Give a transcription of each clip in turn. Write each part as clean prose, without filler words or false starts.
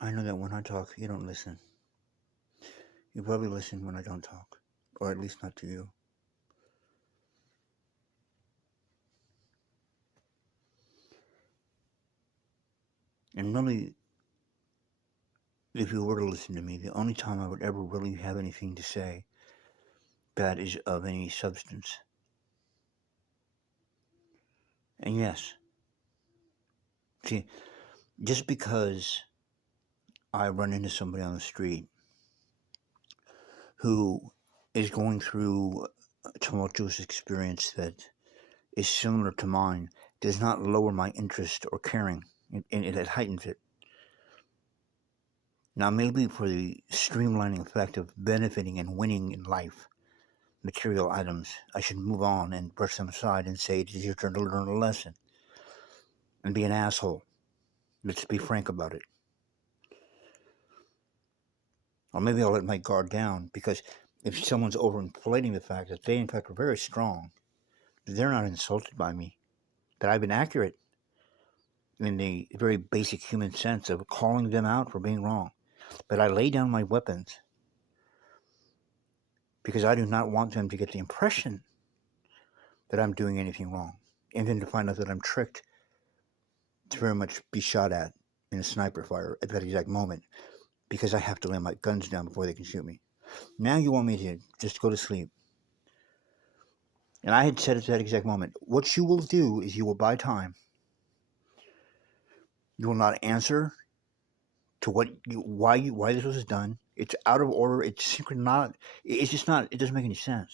I know that when I talk, you don't listen. You probably listen when I don't talk, or at least not to you. And really, if you were to listen to me, the only time I would ever really have anything to say that is of any substance. And yes, see, just because I run into somebody on the street who is going through a tumultuous experience that is similar to mine does not lower my interest or caring. It heightens it. Now, maybe for the streamlining effect of benefiting and winning in life, material items, I should move on and brush them aside and say it is your turn to learn a lesson and be an asshole. Let's be frank about it. Or maybe I'll let my guard down because if someone's overinflating the fact that they, in fact, are very strong, they're not insulted by me, that I've been accurate in the very basic human sense of calling them out for being wrong. But I lay down my weapons because I do not want them to get the impression that I'm doing anything wrong, and then to find out that I'm tricked to very much be shot at in a sniper fire at that exact moment because I have to lay my guns down before they can shoot me. Now you want me to just go to sleep. And I had said at that exact moment, what you will do is you will buy time. You will not answer to why this was done. It's out of order. It's synchronized. It's just not. It doesn't make any sense.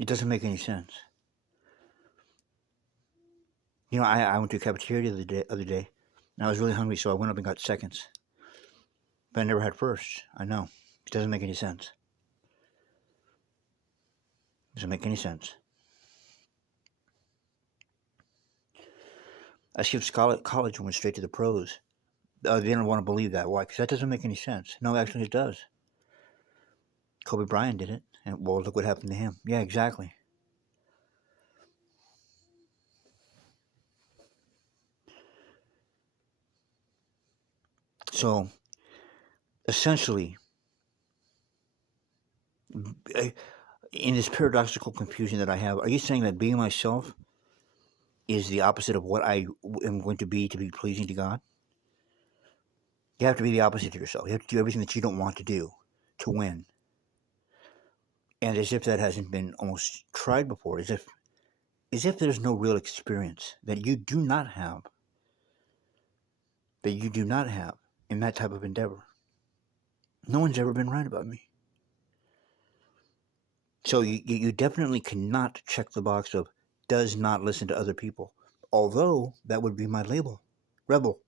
It doesn't make any sense. You know, I went to a cafeteria the other day, and I was really hungry, so I went up and got seconds. But I never had first. I know. It doesn't make any sense. It doesn't make any sense. I skipped college and went straight to the pros. They didn't want to believe that. Why? Because that doesn't make any sense. No, actually, it does. Kobe Bryant did it, and well, look what happened to him. Yeah, exactly. So, essentially, in this paradoxical confusion that I have, are you saying that being myself is the opposite of what I am going to be pleasing to God? You have to be the opposite of yourself. You have to do everything that you don't want to do to win. And as if that hasn't been almost tried before, as if there's no real experience that you do not have, in that type of endeavor. No one's ever been right about me. So you definitely cannot check the box of does not listen to other people. Although that would be my label. Rebel.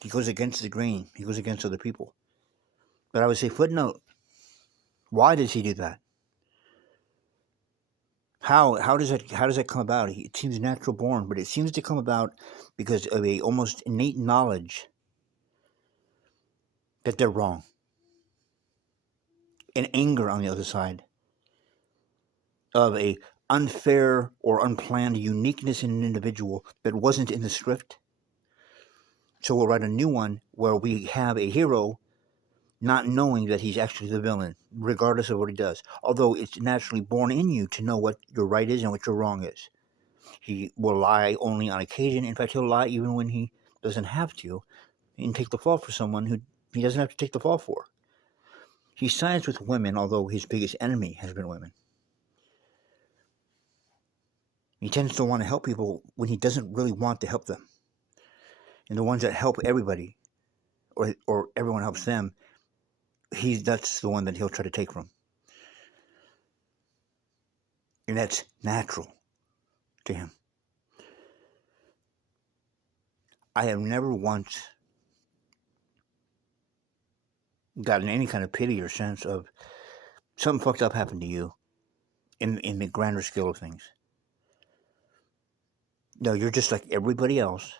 He goes against the grain. He goes against other people. But I would say footnote. Why does he do that? How does that come about? It seems natural born, but it seems to come about because of a almost innate knowledge that they're wrong. And anger on the other side of a unfair or unplanned uniqueness in an individual that wasn't in the script. So we'll write a new one where we have a hero not knowing that he's actually the villain, regardless of what he does. Although it's naturally born in you to know what your right is and what your wrong is. He will lie only on occasion. In fact, he'll lie even when he doesn't have to and take the fall for someone who he doesn't have to take the fall for. He sides with women, although his biggest enemy has been women. He tends to want to help people when he doesn't really want to help them. And the ones that help everybody, or everyone helps them, that's the one that he'll try to take from. And that's natural to him. I have never once gotten any kind of pity or sense of something fucked up happened to you in the grander scale of things. No, you're just like everybody else.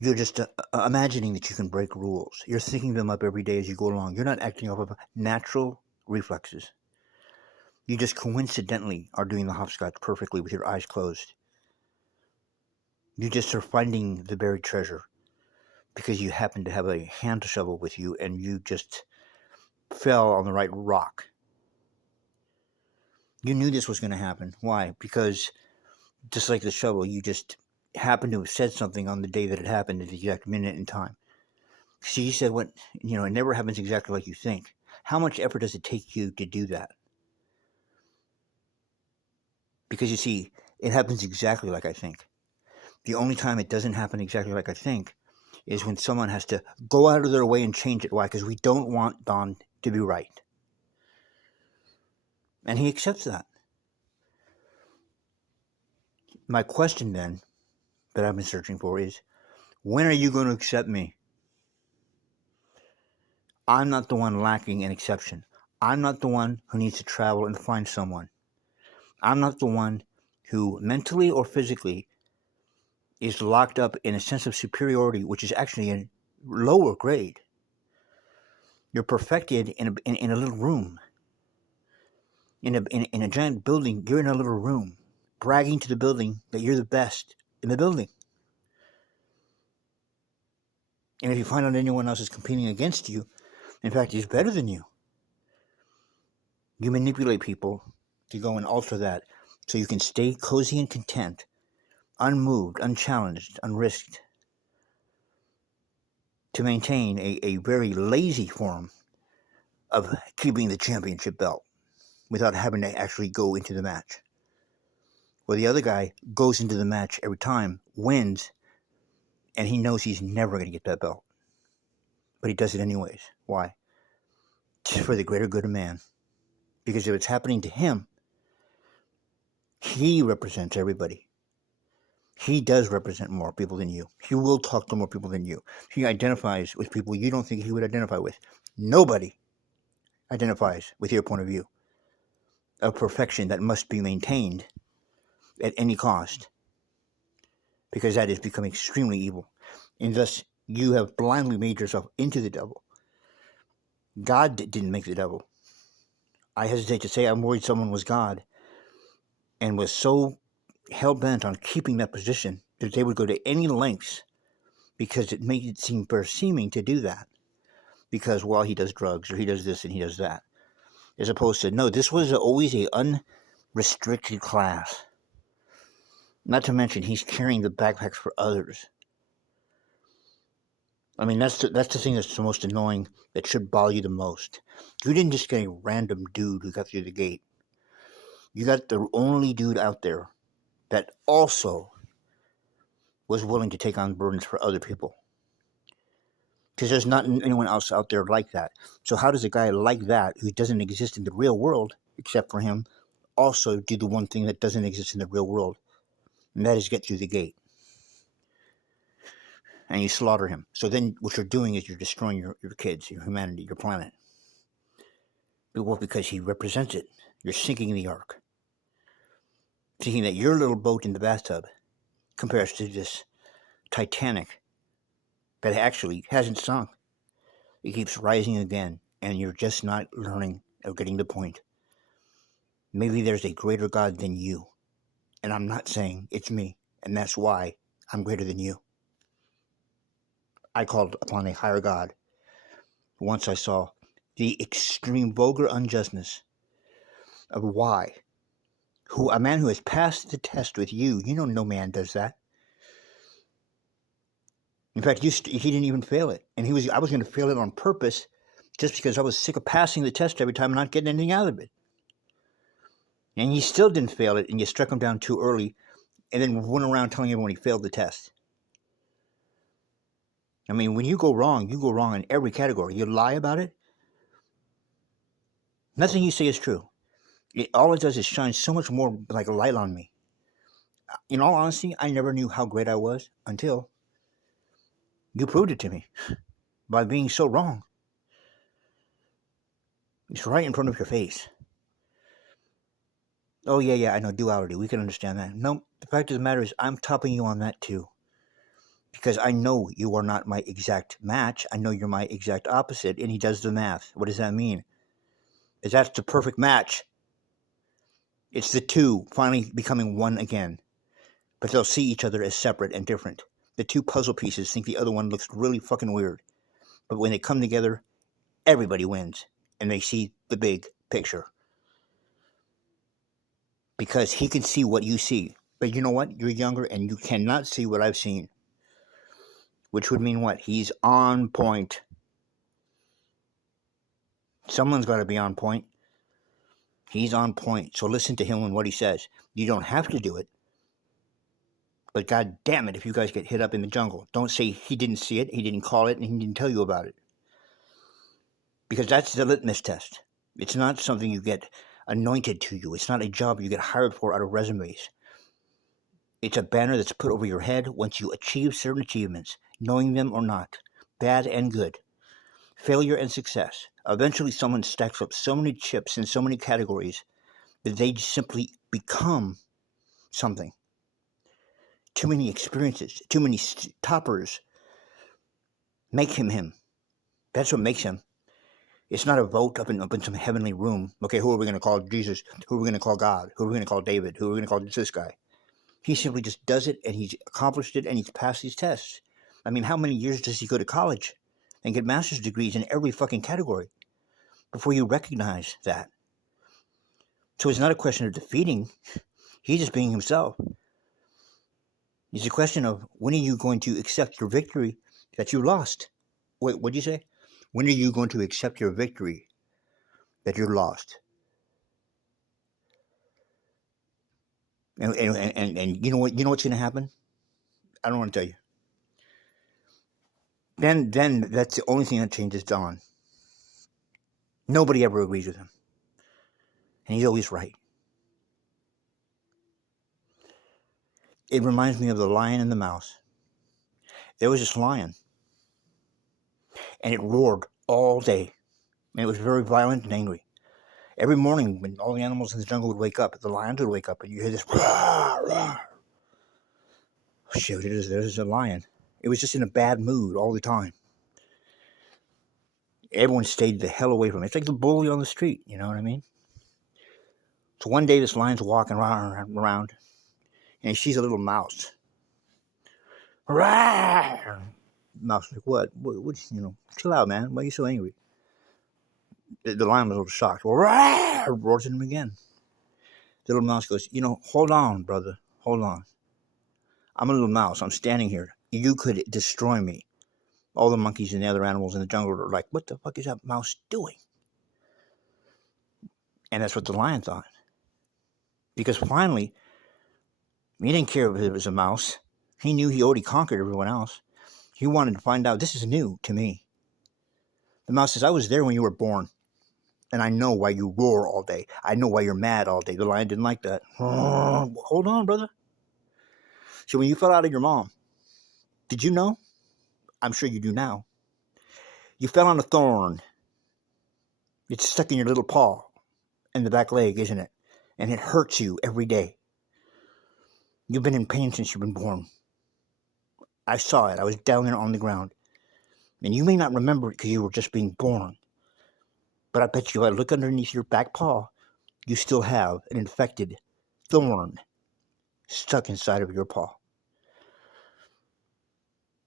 You're just imagining that you can break rules. You're thinking them up every day as you go along. You're not acting off of natural reflexes. You just coincidentally are doing the hopscotch perfectly with your eyes closed. You just are finding the buried treasure because you happen to have a hand shovel with you and you just fell on the right rock. You knew this was going to happen. Why? Because just like the shovel, you just happened to have said something on the day that it happened at the exact minute in time. See, you said it never happens exactly like you think. How much effort does it take you to do that? Because you see, it happens exactly like I think. The only time it doesn't happen exactly like I think is when someone has to go out of their way and change it. Why? Because we don't want Don to be right. And he accepts that. My question then, that I've been searching for is, when are you going to accept me? I'm not the one lacking an exception. I'm not the one who needs to travel and find someone. I'm not the one who mentally or physically is locked up in a sense of superiority, which is actually a lower grade. You're perfected in a little room. In a giant building, you're in a little room, bragging to the building that you're the best in the building. And if you find out anyone else is competing against you, in fact, he's better than you, you manipulate people to go and alter that so you can stay cozy and content, unmoved, unchallenged, unrisked, to maintain a very lazy form of keeping the championship belt without having to actually go into the match. Where the other guy goes into the match every time, wins, and he knows he's never going to get that belt. But he does it anyways. Why? Just for the greater good of man. Because if it's happening to him, he represents everybody. He does represent more people than you. He will talk to more people than you. He identifies with people you don't think he would identify with. Nobody identifies with your point of view of perfection that must be maintained at any cost, because that has become extremely evil. And thus, you have blindly made yourself into the devil. God didn't make the devil. I hesitate to say I'm worried someone was God and was so hell-bent on keeping that position that they would go to any lengths because it made it seem seeming to do that. Because, well, he does drugs or he does this and he does that. As opposed to, no, this was always an unrestricted class. Not to mention, he's carrying the backpacks for others. I mean, that's the thing that's the most annoying, that should bother you the most. You didn't just get a random dude who got through the gate. You got the only dude out there that also was willing to take on burdens for other people. Because there's not anyone else out there like that. So how does a guy like that, who doesn't exist in the real world, except for him, also do the one thing that doesn't exist in the real world? And that is get through the gate. And you slaughter him. So then what you're doing is you're destroying your kids, your humanity, your planet. Well, because he represents it. You're sinking the ark. Thinking that your little boat in the bathtub compares to this Titanic that actually hasn't sunk. It keeps rising again, and you're just not learning or getting the point. Maybe there's a greater God than you. And I'm not saying it's me, and that's why I'm greater than you. I called upon a higher God once I saw the extreme vulgar unjustness of why. A man who has passed the test with you, no man does that. In fact, he didn't even fail it. And I was going to fail it on purpose just because I was sick of passing the test every time and not getting anything out of it. And you still didn't fail it, and you struck him down too early, and then went around telling everyone he failed the test. I mean, when you go wrong in every category. You lie about it, nothing you say is true. All it does is shine so much more like a light on me. In all honesty, I never knew how great I was until you proved it to me by being so wrong. It's right in front of your face. Oh, yeah, I know, duality. We can understand that. No, the fact of the matter is I'm topping you on that too. Because I know you are not my exact match. I know you're my exact opposite. And he does the math. What does that mean? Is that's the perfect match. It's the two finally becoming one again. but they'll see each other as separate and different. The two puzzle pieces think the other one looks really fucking weird, but when they come together, everybody wins, and they see the big picture. Because he can see what you see. But you know what? You're younger and you cannot see what I've seen. Which would mean what? He's on point. Someone's got to be on point. He's on point. So listen to him and what he says. You don't have to do it. But god damn it, if you guys get hit up in the jungle, don't say he didn't see it, he didn't call it, and he didn't tell you about it. Because that's the litmus test. It's not something you get anointed to you. It's not a job you get hired for out of resumes. It's a banner that's put over your head once you achieve certain achievements, knowing them or not, bad and good, failure and success. Eventually someone stacks up so many chips in so many categories that they simply become something. Too many experiences, too many toppers make him. That's what makes him. It's not a vote up in some heavenly room. Okay, who are we going to call Jesus? Who are we going to call God? Who are we going to call David? Who are we going to call this guy? He simply just does it, and he's accomplished it, and he's passed these tests. I mean, how many years does he go to college and get master's degrees in every fucking category before you recognize that? So it's not a question of defeating. He's just being himself. It's a question of when are you going to accept your victory that you lost? Wait, what'd you say? When are you going to accept your victory that you lost? And you know what? You know what's going to happen? I don't want to tell you. Then that's the only thing that changes Don. Nobody ever agrees with him, and he's always right. It reminds me of the Lion and the Mouse. There was this lion, and it roared all day, and it was very violent and angry. Every morning, when all the animals in the jungle would wake up, the lions would wake up, and you hear this roar, roar. Oh, shit, there's a lion. It was just in a bad mood all the time. Everyone stayed the hell away from it. It's like the bully on the street, you know what I mean? So one day, this lion's walking around, and he sees a little mouse. Rawr! Mouse was like, what, chill out, man. Why are you so angry? The lion was a little shocked. Well, rawr! Roars at him again. The little mouse goes, hold on, brother. Hold on. I'm a little mouse. I'm standing here. You could destroy me. All the monkeys and the other animals in the jungle are like, what the fuck is that mouse doing? And that's what the lion thought. Because finally, he didn't care if it was a mouse. He knew he already conquered everyone else. He wanted to find out, this is new to me. The mouse says, I was there when you were born. And I know why you roar all day. I know why you're mad all day. The lion didn't like that. Hold on, brother. So when you fell out of your mom, did you know? I'm sure you do now. You fell on a thorn. It's stuck in your little paw and the back leg, isn't it? And it hurts you every day. You've been in pain since you've been born. I saw it. I was down there on the ground. And you may not remember it because you were just being born. But I bet you if I look underneath your back paw, you still have an infected thorn stuck inside of your paw.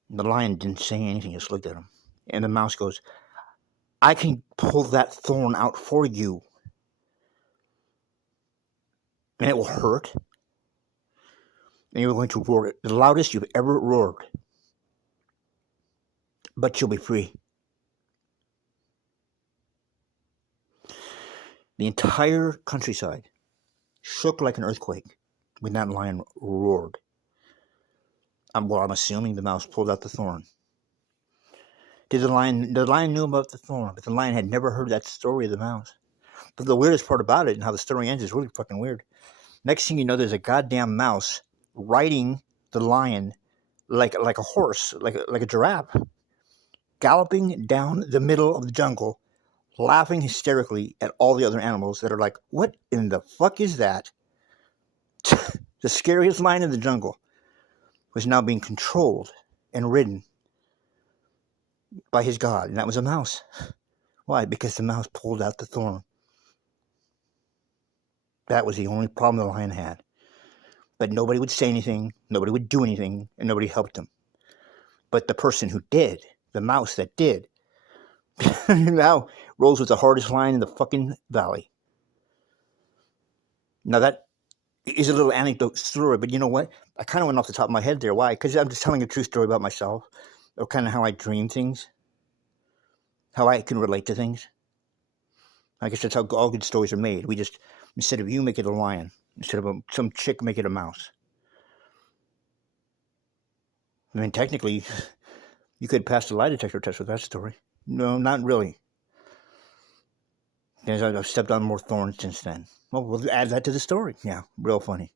And the lion didn't say anything, just looked at him. And the mouse goes, I can pull that thorn out for you. And it will hurt. And you're going to roar the loudest you've ever roared. But you'll be free. The entire countryside shook like an earthquake when that lion roared. I'm assuming the mouse pulled out the thorn. The lion knew about the thorn, but the lion had never heard that story of the mouse. But the weirdest part about it and how the story ends is really fucking weird. Next thing you know, there's a goddamn mouse riding the lion like a horse, like a giraffe, galloping down the middle of the jungle, laughing hysterically at all the other animals that are like, what in the fuck is that? The scariest lion in the jungle was now being controlled and ridden by his god, and that was a mouse. Why? Because the mouse pulled out the thorn. That was the only problem the lion had. But nobody would say anything, nobody would do anything, and nobody helped him. But the person who did, the mouse that did, now rolls with the hardest line in the fucking valley. Now that is a little anecdote story, but you know what? I kind of went off the top of my head there. Why? Because I'm just telling a true story about myself, or kind of how I dream things, how I can relate to things. I guess that's how all good stories are made. We just, instead of you, make it a lion. Instead of some chick, make it a mouse. I mean, technically, you could pass the lie detector test with that story. No, not really. Because I've stepped on more thorns since then. Well, we'll add that to the story. Yeah, real funny.